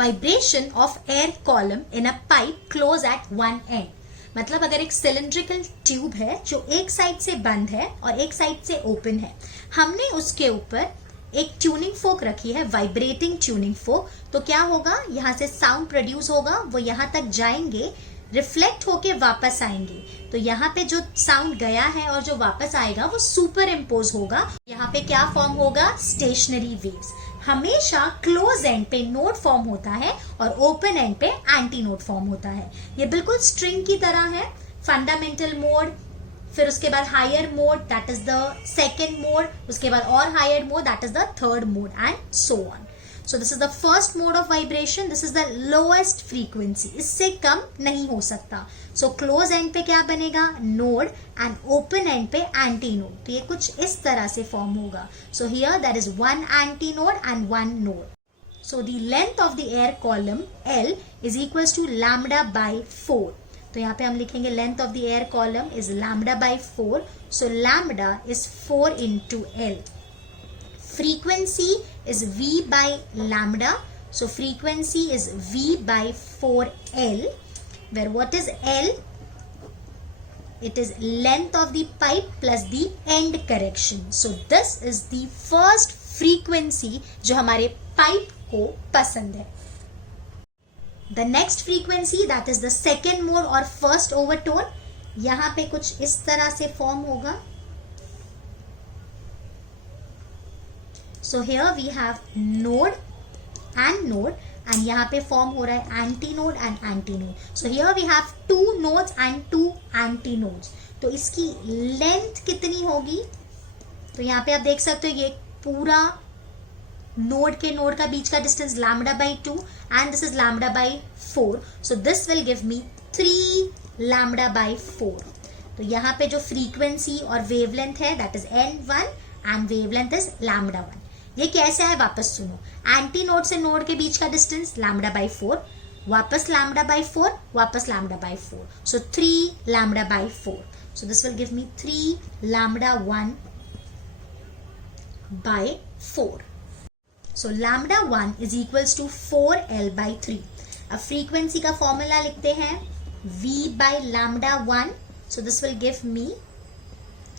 Vibration of air column in a pipe close eight one and. मतलब अगर एक cylindrical tube है जो एक साइड से बंद है और एक साइड से ओपन है, हमने उसके ऊपर एक ट्यूनिंग फोक रखी है, वाइब्रेटिंग ट्यूनिंग फोक, तो क्या होगा, यहाँ से साउंड प्रोड्यूस होगा, वो यहाँ तक जाएंगे, रिफ्लेक्ट होके वापस आएंगे। तो यहाँ पे जो साउंड गया है और जो वापस आएगा वो सुपर इम्पोज होगा। यहाँ पे क्या फॉर्म होगा, स्टेशनरी वेव्स। हमेशा क्लोज एंड पे नोड फॉर्म होता है और ओपन एंड पे एंटी नोड फॉर्म होता है। ये बिल्कुल स्ट्रिंग की तरह है। फंडामेंटल मोड, फिर उसके बाद higher mode, that is the second mode, उसके बाद और higher mode, that is the third mode, and so on. So this is the first mode of vibration. This is the lowest frequency. इससे कम नहीं हो सकता. So close end पे क्या बनेगा, node, and open end पे anti node. तो ये कुछ इस तरह से form होगा. So here there is one anti node and one node. So the length of the air column L is equals to lambda by 4. तो यहाँ पे हम लिखेंगे length of the air column is lambda by 4. So lambda is 4 into L. Frequency is V by lambda. So frequency is V by 4L, where what is L? It is length of the pipe plus the end correction. So this is the first frequency जो हमारे pipe को पसंद है. The next frequency, that is the second mode or first overtone, यहाँ पे कुछ इस तरह से form होगा. So here we have node and यहाँ पे form हो रहा है anti node and anti node. So here we have two nodes and two anti nodes. तो इसकी length कितनी होगी, तो यहाँ पे आप देख सकते हो ये पूरा नोड के नोड का बीच का distance lambda by 2 and this is lambda by 4. So this will give me 3 lambda by 4. तो यहाँ पे जो frequency और wavelength है that is n1 and wavelength is lambda 1. ये कैसे है वापस सुनो, एंटी नोड से नोड के बीच का डिस्टेंस लैम्बडा बाई 4, वापस लैम्बडा बाई 4, वापस lambda by 4, so 3 lambda by 4. So this will give me 3 lambda 1 by 4. So lambda 1 is equals to 4L by 3. अब फ्रीक्वेंसी का फॉर्मूला लिखते हैं, V by lambda 1. So this will give me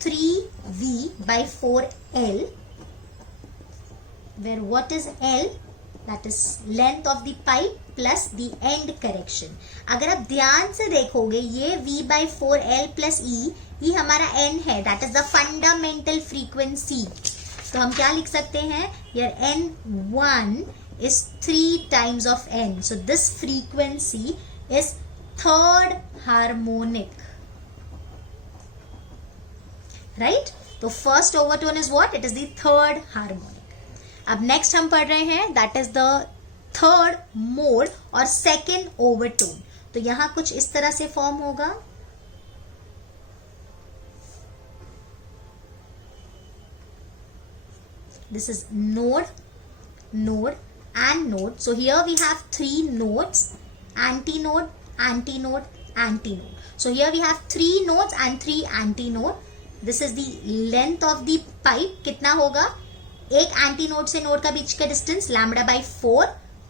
3V by 4L, where what is L? That is length of the pipe plus the end correction. अगर आप ध्यान से देखोगे ये V by 4L plus E हमारा N है, that is the fundamental frequency. तो हम क्या लिख सकते हैं, here N1 is 3 times of N. So this frequency is third harmonic. Right? तो first overtone is what? It is the third harmonic. अब नेक्स्ट हम पढ़ रहे हैं that is the third mode और सेकेंड ओवरटोन. तो यहां कुछ इस तरह से फॉर्म होगा. This is node, node and node. So here we have 3 nodes, anti node, anti node, anti node. So here we have 3 nodes and 3 anti node. This is the length of the pipe. कितना होगा, एक anti node से node का बीच का distance lambda by 4,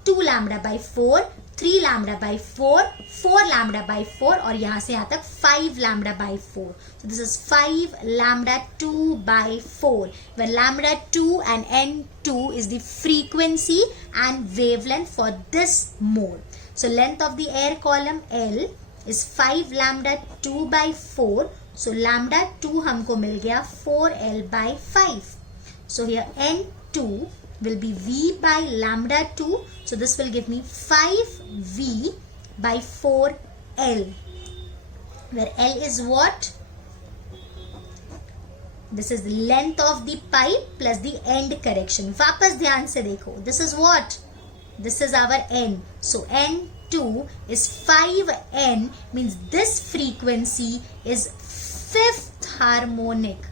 2 lambda by 4, 3 lambda by 4, 4 lambda by 4 और यहां से यहां तक 5 lambda by 4. So this is 5 lambda 2 by 4, where lambda 2 and n2 is the frequency and wavelength for this mode. So length of the air column L is 5 lambda 2 by 4. So lambda 2 हमको मिल गया 4L by 5. So here N2 will be V by lambda 2. So this will give me 5V by 4L, where L is what? This is the length of the pipe plus the end correction. वापस ध्यान से देखो. This is what? This is our N. So N2 is 5N, means this frequency is 5th harmonic.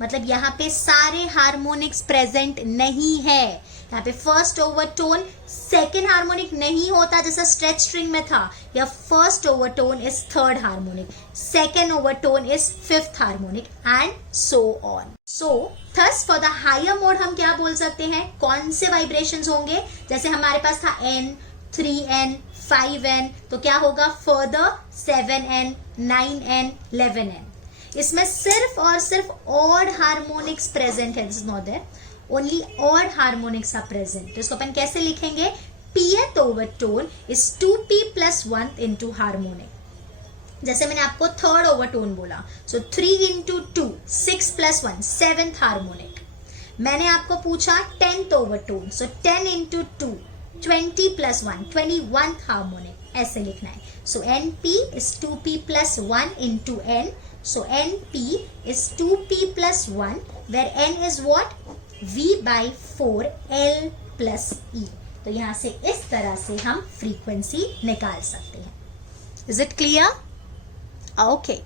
मतलब यहाँ पे सारे harmonics present नहीं है. यहाँ पे फर्स्ट ओवरटोन सेकेंड हार्मोनिक नहीं होता जैसा स्ट्रेच स्ट्रिंग में था. या first overtone is third harmonic, second overtone is fifth harmonic and so on. So thus for the higher mode हम क्या बोल सकते हैं, कौन से वाइब्रेशंस होंगे. जैसे हमारे पास था N, 3n, 5n, तो क्या होगा फर्दर 7n, 9n, 11n। इसमें सिर्फ और सिर्फ ऑड हार्मोनिक्स प्रेजेंट है, this is not there, only odd harmonics are present. तो इसको अपन कैसे लिखेंगे, pth overtone is 2p + 1 into harmonic. जैसे मैंने आपको थर्ड ओवरटोन बोला, सो 3 × 2 6 + 1 7th हार्मोनिक। मैंने आपको पूछा 10th ओवरटोन, सो 10 × 2 20 + 1 21th हार्मोनिक, ऐसे लिखना है। सो NP is 2p + 1 into n, so NP is 2p + 1 where n is what, V/4 L + E। तो यहां से इस तरह से हम फ्रीक्वेंसी निकाल सकते हैं। Is it clear? Okay.